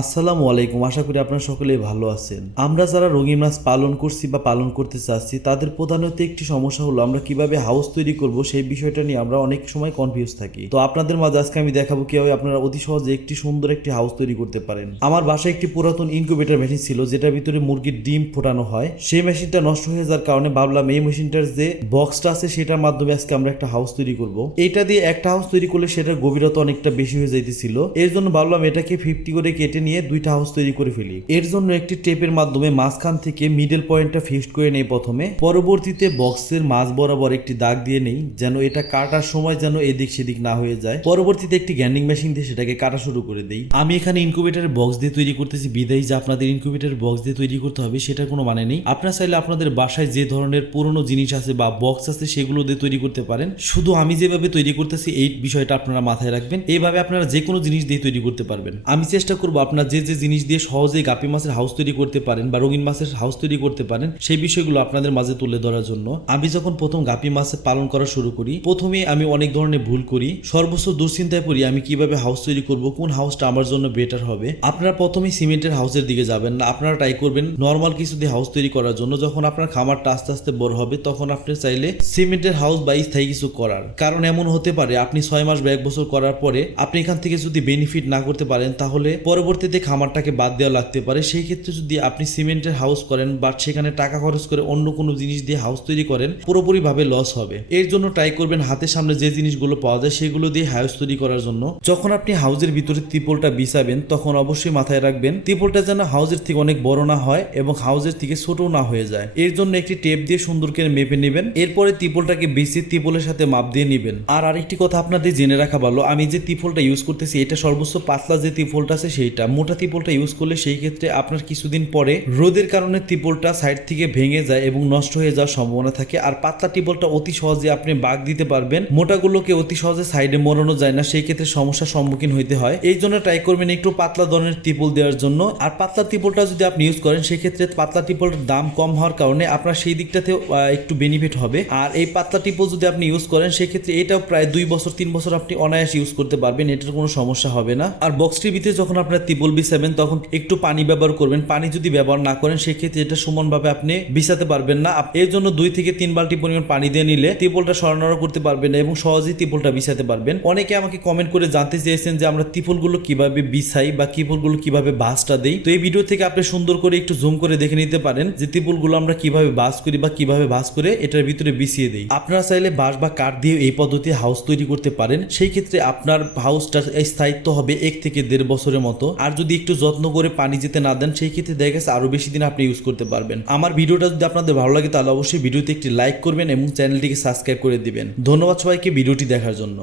আসসালামু আলাইকুম, আশা করি আপনারা সকলেই ভালো আছেন। আমরা যারা রঙিন মাছ পালন করছি বা পালন করতে চাচ্ছি, তাদের প্রধানত একটি সমস্যা হলো আমরা কীভাবে হাউস তৈরি করব সেই বিষয়টা নিয়ে আমরা অনেক সময় কনফিউজ থাকি। তো আপনাদের মাঝে আজকে আমি দেখাবো কীভাবে আপনারা অতি সহজে একটি সুন্দর একটি হাউস তৈরি করতে পারেন। আমার বাসায় একটি পুরাতন ইনকিউবেটর মেশিন ছিল, যেটার ভিতরে মুরগির ডিম ফোটানো হয়। সেই মেশিনটা নষ্ট হয়ে যাওয়ার কারণে ভাবলাম এই মেশিনটার যে বক্সটা আছে, সেটার মাধ্যমে আজকে আমরা একটা হাউস তৈরি করব। এটা দিয়ে একটা হাউস তৈরি করলে সেটার গভীরতা অনেকটা বেশি হয়ে যাইতেছিল। এর জন্য ভাবলাম এটাকে ফিফটি করে কেটে নিয়ে দুইটা হাউস তৈরি করে ফেলি। এর জন্য একটি টেপের মাধ্যমে মাঝখান থেকে মিডল পয়েন্টটা ফিক্সড করে নেই প্রথমে। পরবর্তীতে বক্সের মাঝ বরাবর একটি দাগ দিয়ে নেই, যেন এটা কাটার সময় যেন এদিক সেদিক না হয়ে যায়। পরবর্তীতে একটি গ্যান্ডিং মেশিন দিয়ে সেটাকে কাটা শুরু করে দেই। আমি এখানে ইনকিউবেটরের বক্স দিয়ে তৈরি করতেছি। বিদায়ী যে আপনাদের ইনকিউবেটরের বক্স দিয়ে তৈরি করতে হবে, সেটার কোনো মানে নেই। আপনারা চাইলে আপনাদের বাসায় যে ধরনের পুরনো জিনিস আছে বা বক্স আছে, সেগুলো দিয়ে তৈরি করতে পারেন। শুধু আমি যেভাবে তৈরি করতেছি, এই বিষয়টা আপনারা মাথায় রাখবেন। এইভাবে আপনারা যে কোনো জিনিস দিয়ে তৈরি করতে পারবেন। আমি চেষ্টা করব আপনারা যে যে জিনিস দিয়ে সহজেই গাপি মাছের হাউস তৈরি করতে পারেন বা রঙিন মাছের হাউস তৈরি করতে পারেন, সেই বিষয়গুলো আপনাদের মাঝে তুলে ধরার জন্য আমি যখন প্রথম গাপি মাছের পালন করা শুরু করি প্রথমে আমি অনেক ধরনের ভুল করি সর্বোচ্চ দুশ্চিন্তায় পড়ি আমি কীভাবে হাউস তৈরি করব, কোন হাউসটা আমার জন্য বেটার হবে। আপনারা প্রথমে সিমেন্টের হাউসের দিকে যাবেন না, আপনারা ট্রাই করবেন নর্মাল কিছু দিয়ে হাউস তৈরি করার জন্য, যখন আপনার খামারটা আস্তে আস্তে বড় হবে, তখন আপনি চাইলে সিমেন্টের হাউস বা স্থায়ী কিছু করার। কারণ এমন হতে পারে, আপনি ছয় মাস বা এক বছর করার পরে আপনি এখান থেকে যদি বেনিফিট না করতে পারেন, তাহলে পরবর্তীতে খামারটাকে বাদ দেওয়া লাগতে পারে। সেই ক্ষেত্রে যদি আপনি সিমেন্টের হাউস করেন বা সেখানে টাকা খরচ করে অন্য কোনো জিনিস দিয়ে হাউস তৈরি করেন, পুরোপুরিভাবে লস হবে। এর জন্য ট্রাই করবেন হাতের সামনে যে জিনিসগুলো পাওয়া যায় সেগুলো দিয়ে হাউস তৈরি করার জন্য। যখন আপনি হাউসের ভিতরে ত্রিপলটা বিছাবেন, তখন অবশ্যই মাথায় রাখবেন, ত্রিপলটা যেন হাউসের থেকে অনেক বড় না হয় এবং হাউসের থেকে ছোট না হয়ে যায়। এর জন্য একটি টেপ দিয়ে সুন্দর করে মেপে নেবেন। এরপরে ত্রিপলটাকে বেশি ত্রিপলের সাথে মাপ দিয়ে নেবেন। আর আরেকটি কথা আপনাদের জেনে রাখা ভালো, আমি যে ত্রিপলটা ইউজ করতেছি, এটা সর্বোচ্চ পাতলা যে ত্রিপলটা আছে সেইটা। মোটা ত্রিপলটা ইউজ করলে সেই ক্ষেত্রে আপনার কিছুদিন পরে রোদের কারণে ত্রিপলটা সাইড থেকে ভেঙে যায় এবং নষ্ট হয়ে যাওয়ার সম্ভাবনা থাকে। আর পাতলা ত্রিপলটা অতি সহজে আপনি বাগ দিতে পারবেন। মোটাগুলোকে অতি সহজে সাইডে মরানো যায় না, সেই ক্ষেত্রে সমস্যার সম্মুখীন হইতে হয়। এই জন্য ট্রাই করবেন একটু পাতলা ধরনের ত্রিপল দেওয়ার জন্য। আর পাতলা ত্রিপলটা যদি আপনি ইউজ করেন, সেই ক্ষেত্রে পাতলা ত্রিপলটার দাম কম হওয়ার কারণে আপনার সেই দিকটাতেও একটু বেনিফিট হবে। আর এই পাতলা ত্রিপল যদি আপনি ইউজ করেন, সেই ক্ষেত্রে এটাও প্রায় দুই বছর, তিন বছর আপনি অনায়াস ইউজ করতে পারবেন, এটার কোনো সমস্যা হবে না। আর বক্সটির ভিতরে যখন আপনার ত্রিপল বিছাবেন তখন একটু পানি ব্যবহার করবেন। পানি যদি ব্যবহার না করেন, সেক্ষেত্রে এটা সমানভাবে আপনি বিছাতে পারবেন না। এর জন্য দুই থেকে তিন বালতি পরিমাণ পানি দিয়ে নিলে ত্রিপলটা সরানোর করতে পারবেন এবং সহজেই ত্রিপলটা বিছাতে পারবেন। অনেকে আমাকে কমেন্ট করে জানতে চেয়েছেন যে আমরা ত্রিপলগুলো কীভাবে বিছাই বা ত্রিপলগুলো কীভাবে বাসটা দেই। তো এই ভিডিও থেকে আপনি সুন্দর করে একটু জুম করে দেখে নিতে পারেন যে ত্রিপলগুলো আমরা কীভাবে বাস করি বা কীভাবে বাস করে এটার ভিতরে বিছিয়ে দেই। আপনারা চাইলে বাঁশ বা কাঠ দিয়ে এই পদ্ধতি হাউস তৈরি করতে পারেন। সেই ক্ষেত্রে আপনার হাউসটার স্থায়িত্ব হবে এক থেকে দেড় বছরের মতো। আর যদি একটু যত্ন করে পানি যেতে না দেন, সেই ক্ষেত্রে দেখা গেছে আরও বেশি দিন আপনি ইউজ করতে পারবেন। আমার ভিডিওটা যদি আপনাদের ভালো লাগে, তাহলে অবশ্যই ভিডিওতে একটি লাইক করবেন এবং চ্যানেলটিকে সাবস্ক্রাইব করে দিবেন। ধন্যবাদ সবাইকে ভিডিওটি দেখার জন্য।